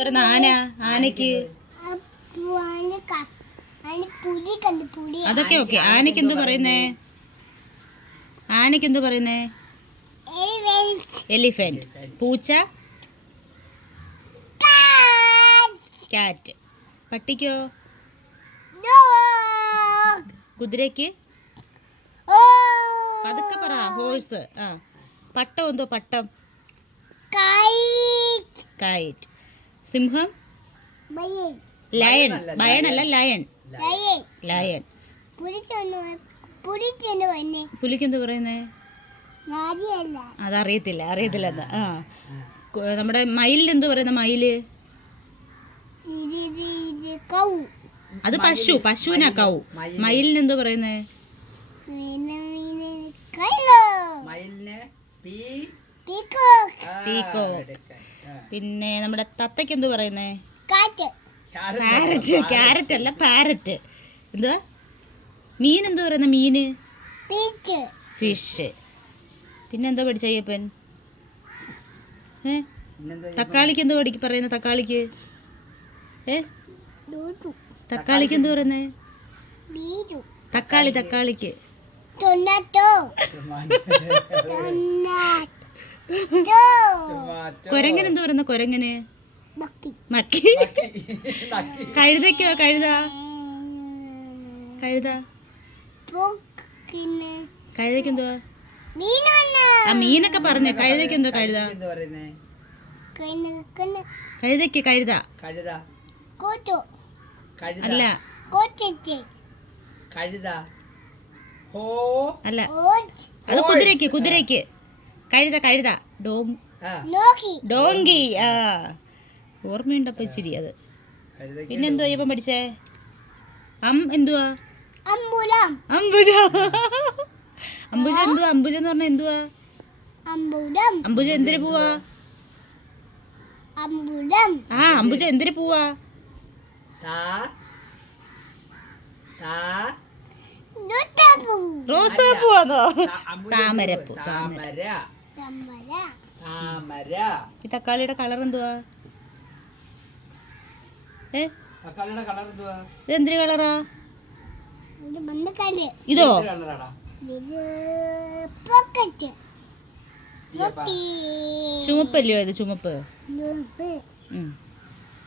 ആന ആനക്ക് അതൊക്കെ ഓക്കെ. ആനക്ക് എന്തു പറയുന്നേ? ആനക്ക് എന്തു പറയുന്നേ? എലിഫന്റ്. പൂച്ച കാറ്റ്. പട്ടിക്കോ? കുതിരക്ക് പതുക്കെ പറ. ഹോഴ്സ്. ആ പട്ടം എന്തോ? പട്ടം കൈറ്റ്. സിംഹം ലയൺ. ബയണല്ല ലയൺ. ലയൺ. പുലിക്ക് എന്ത് പറയുന്നേ? അതറിയത്തില്ല. അറിയത്തില്ല. ആ നമ്മുടെ മയിലിന് എന്ത് പറയുന്ന? മയില് അത് പശു. പശുവിനാ കൗ. മയിലിന് എന്ത് പറയുന്നേ? പീകോക്ക്. പിന്നെ നമ്മുടെ തത്തയ്ക്ക് എന്ത് പറയുന്നേ? പാരറ്റ്. ക്യാരറ്റ് അല്ല, പാരറ്റ്. എന്തുവാ? മീൻ എന്ത് പറയുന്ന? മീന് ഫിഷ്. പിന്നെന്താ പഠിച്ച അയ്യപ്പൻ? തക്കാളിക്ക് എന്ത് പറയുന്ന? തക്കാളിക്ക് തക്കാളിക്ക് എന്ത് പറയുന്നേ? തക്കാളിക്ക് കൊരങ്ങന് എന്ത് പറയുന്ന? കൊരങ്ങന് മക്കി. കഴുതയ്ക്കോ? കഴുതയ്ക്ക് എന്തുവാ? ആ മീനൊക്കെ പറഞ്ഞ. കഴുതയ്ക്ക് എന്തോ? കഴുതയ്ക്ക് അല്ല അല്ല, അത് കുതിരയ്ക്ക് കഴുത ഡോങ്കി. ആ ഓർമ്മയുണ്ടപ്പോ ഇച്ചിരി അത്. പിന്നെന്തോ ഇപ്പം പഠിച്ചേ? എന്തുവാ? അംബുജ. എന്തുവാ? അംബുജ എന്ന് പറഞ്ഞാ എന്തുവാ? അംബുജ എന്തിനു പോവാ? ആ അംബുജ എന്തിനു പോവാ? റോസാപ്പൂവാന്നോ? താമരപ്പൂ. ഈ തക്കാളിയുടെ കളർ എന്തുവാ? ഇതെന്തൊരു കളറാ? ഇതോ? ചുമപ്പല്ലയോ ഇത്? ചുമപ്പ്.